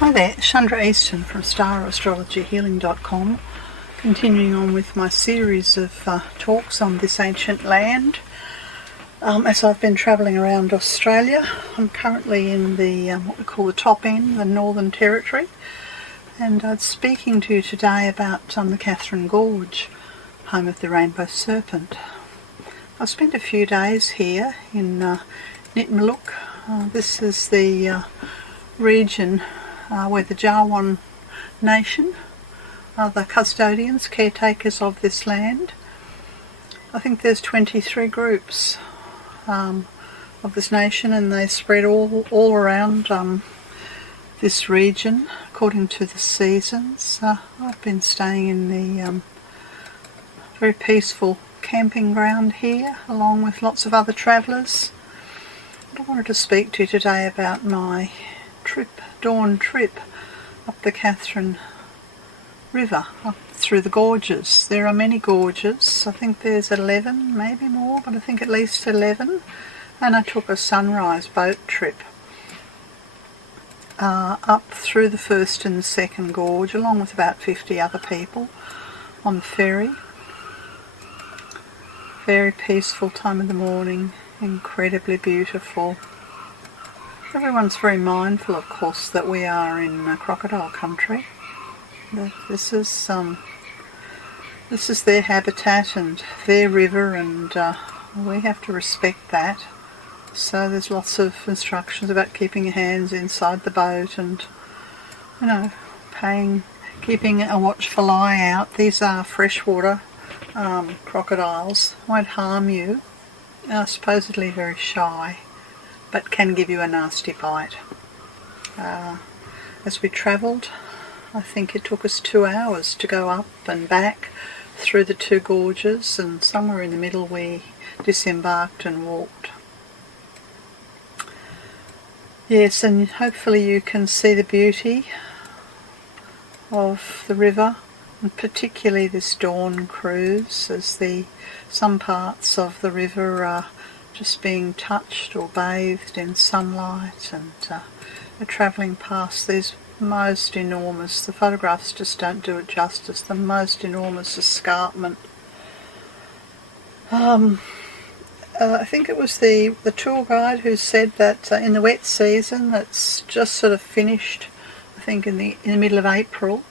Hi there, Chandra Easton from StarAstrologyHealing.com, continuing on with my series of talks on this ancient land. As I've been travelling around Australia, I'm currently in the what we call the top end, the Northern Territory, and I'm speaking to you today about the Katherine Gorge, home of the rainbow serpent. I've spent a few days here in Nitmiluk. This is the region where the Jawan nation are the custodians, caretakers of this land. I think there's 23 groups of this nation, and they spread all around this region according to the seasons. I've been staying in the very peaceful camping ground here along with lots of other travellers. I wanted to speak to you today about my dawn trip up the Katherine River, up through the gorges. There are many gorges. I think there's 11, maybe more, but I think at least 11. And I took a sunrise boat trip up through the first and the second gorge, along with about 50 other people on the ferry. Very peaceful time of the morning, incredibly beautiful. Everyone's very mindful, of course, that we are in crocodile country. This is their habitat and their river, and we have to respect that. So there's lots of instructions about keeping your hands inside the boat, and keeping a watchful eye out. These are freshwater crocodiles. Won't harm you. Are supposedly very shy, but can give you a nasty bite. As we travelled, I think it took us 2 hours to go up and back through the two gorges, and somewhere in the middle we disembarked and walked. Yes, and hopefully you can see the beauty of the river, and particularly this dawn cruise, as some parts of the river are just being touched or bathed in sunlight, and we're travelling past these most enormous, the photographs just don't do it justice, the most enormous escarpment. I think it was the tour guide who said that in the wet season that's just sort of finished, I think in the middle of April,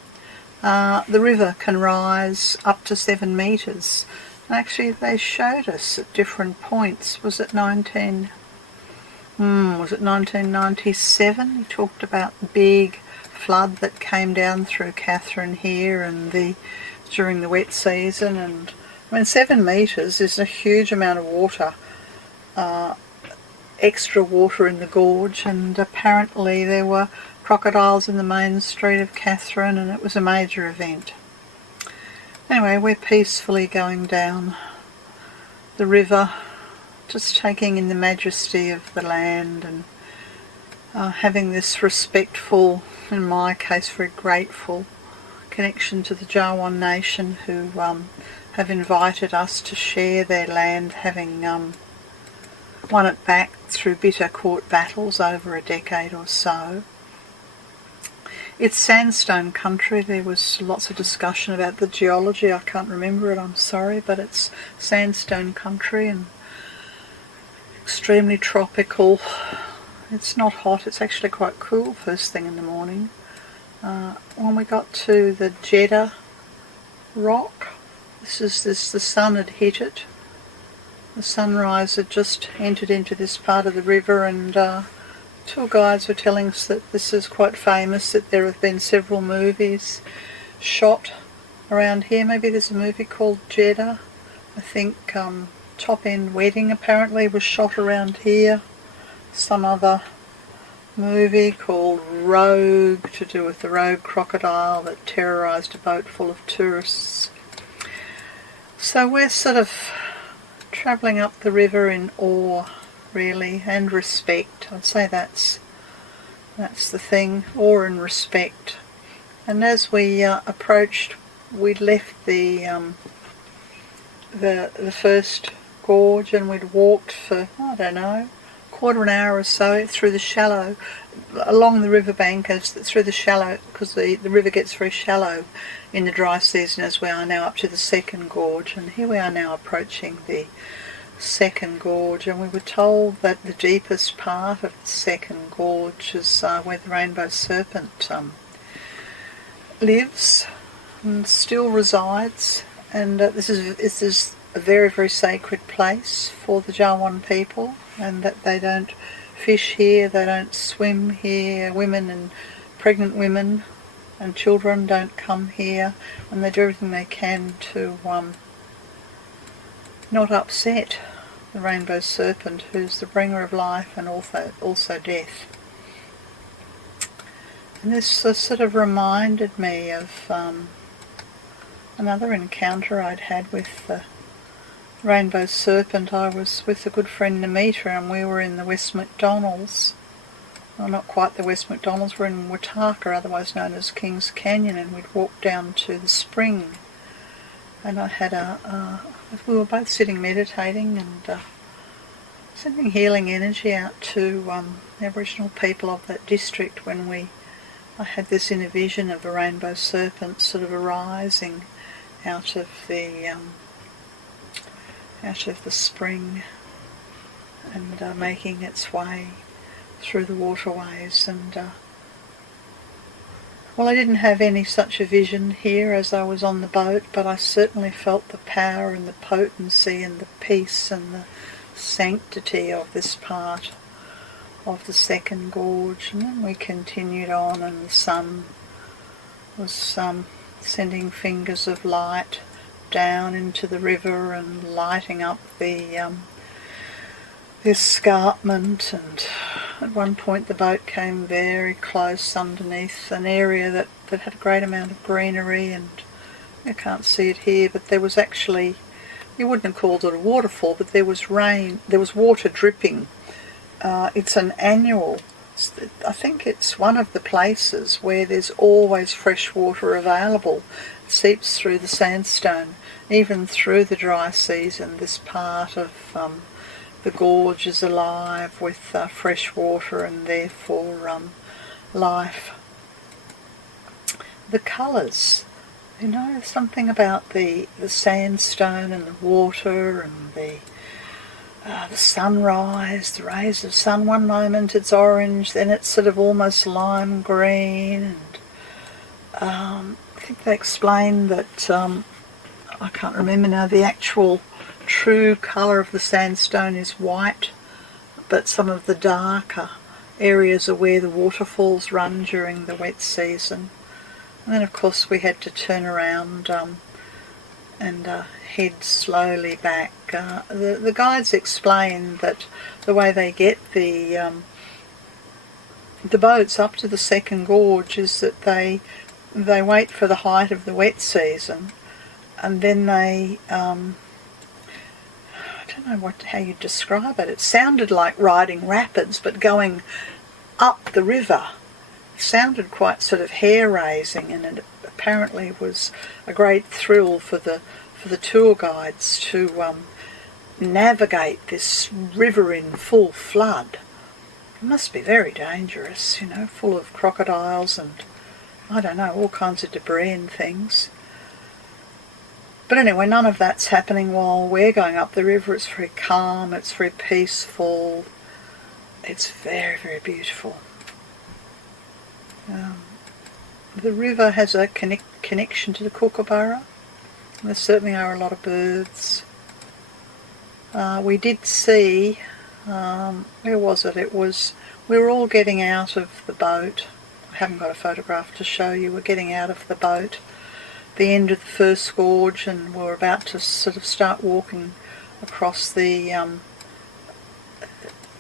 the river can rise up to 7 metres. Actually, they showed us at different points. Was it 1997? He talked about the big flood that came down through Katherine here, and during the wet season. And I mean, 7 metres is a huge amount of water, extra water in the gorge. And apparently there were crocodiles in the main street of Katherine, and it was a major event. Anyway, we're peacefully going down the river, just taking in the majesty of the land, and having this respectful, in my case very grateful, connection to the Jawan nation, who have invited us to share their land, having won it back through bitter court battles over a decade or so. It's sandstone country. There was lots of discussion about the geology. I can't remember it, I'm sorry, but it's sandstone country and extremely tropical. It's not hot, it's actually quite cool first thing in the morning. When we got to the Jeddah Rock, the sun had hit it. The sunrise had just entered into this part of the river, and tour guides were telling us that this is quite famous, that there have been several movies shot around here. Maybe there's a movie called Jeddah. I think Top End Wedding apparently was shot around here. Some other movie called Rogue, to do with the rogue crocodile that terrorised a boat full of tourists. So we're sort of travelling up the river in awe, really, and respect. I'd say that's the thing, awe and respect. And as we approached, we'd left the first gorge, and we'd walked for, I don't know, quarter of an hour or so through the shallow, along the riverbank, as through the shallow, because the river gets very shallow in the dry season, as we are now up to the second gorge. And here we are now approaching the second gorge, and we were told that the deepest part of the second gorge is where the rainbow serpent lives and still resides. And this is a very, very sacred place for the Jawan people, and that they don't fish here, they don't swim here. Women and pregnant women and children don't come here, and they do everything they can to not upset the rainbow serpent, who's the bringer of life and also death. And this sort of reminded me of another encounter I'd had with the rainbow serpent. I was with a good friend Namita, and we were in the West McDonald's. Well, not quite the West McDonald's, we're in Wataka, otherwise known as Kings Canyon, and we'd walked down to the spring. And I had we were both sitting meditating and sending healing energy out to the Aboriginal people of that district when I had this inner vision of a rainbow serpent sort of arising out of the spring and making its way through the waterways. And well, I didn't have any such a vision here as I was on the boat, but I certainly felt the power and the potency and the peace and the sanctity of this part of the second gorge. And then we continued on, and the sun was sending fingers of light down into the river and lighting up the escarpment. And at one point the boat came very close underneath an area that had a great amount of greenery, and you can't see it here, but there was actually, you wouldn't have called it a waterfall, but there was water dripping. It's an annual, I think it's one of the places where there's always fresh water available. It seeps through the sandstone, even through the dry season. This part of the gorge is alive with fresh water, and therefore life. The colours, something about the sandstone and the water and the sunrise, the rays of sun. One moment it's orange, then it's sort of almost lime green, and I think they explained that, I can't remember now, the actual true colour of the sandstone is white, but some of the darker areas are where the waterfalls run during the wet season. And then of course we had to turn around and head slowly back. The guides explained that the way they get the boats up to the second gorge is that they wait for the height of the wet season, and then they I don't know how you describe it. It sounded like riding rapids, but going up the river. It sounded quite sort of hair-raising, and it apparently was a great thrill for the tour guides to navigate this river in full flood. It must be very dangerous, full of crocodiles and, I don't know, all kinds of debris and things. But anyway, none of that's happening while we're going up the river. It's very calm, it's very peaceful, it's very, very beautiful. The river has a connection to the Kookaburra. There certainly are a lot of birds. We did see, where was it? We were all getting out of the boat. I haven't got a photograph to show you. We're getting out of the boat, the end of the first gorge, and we're about to sort of start walking across the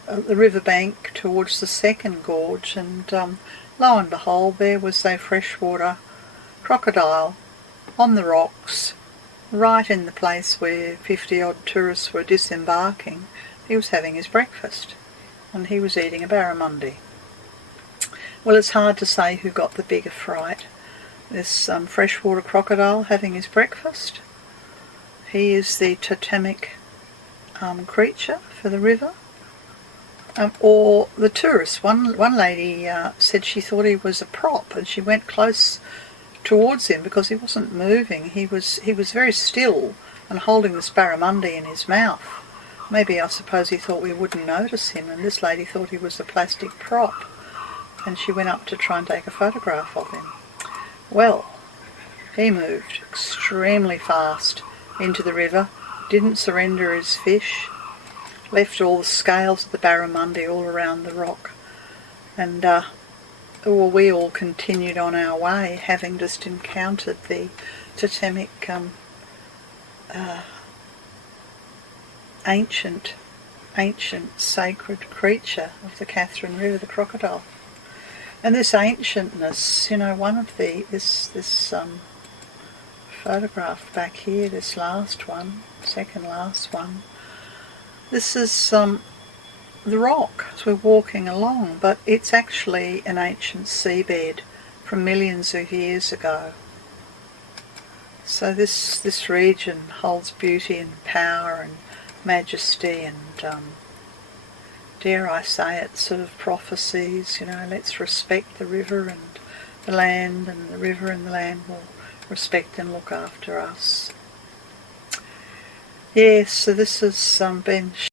riverbank towards the second gorge, and lo and behold, there was a freshwater crocodile on the rocks, right in the place where 50-odd tourists were disembarking. He was having his breakfast, and he was eating a barramundi. Well, it's hard to say who got the bigger fright. This freshwater crocodile having his breakfast. He is the totemic creature for the river, or the tourists. One lady said she thought he was a prop, and she went close towards him because he wasn't moving. He was very still and holding this barramundi in his mouth. Maybe I suppose he thought we wouldn't notice him, and this lady thought he was a plastic prop, and she went up to try and take a photograph of him. Well, he moved extremely fast into the river, didn't surrender his fish, left all the scales of the barramundi all around the rock, and we all continued on our way, having just encountered the totemic ancient sacred creature of the Katherine River, the crocodile. And this ancientness, you know, one of this photograph back here, this last one, second last one, this is the rock as we're walking along, but it's actually an ancient seabed from millions of years ago. So this region holds beauty and power and majesty and, dare I say it, sort of prophecies, you know, let's respect the river and the land, and the river and the land will respect and look after us. Yes, so this has been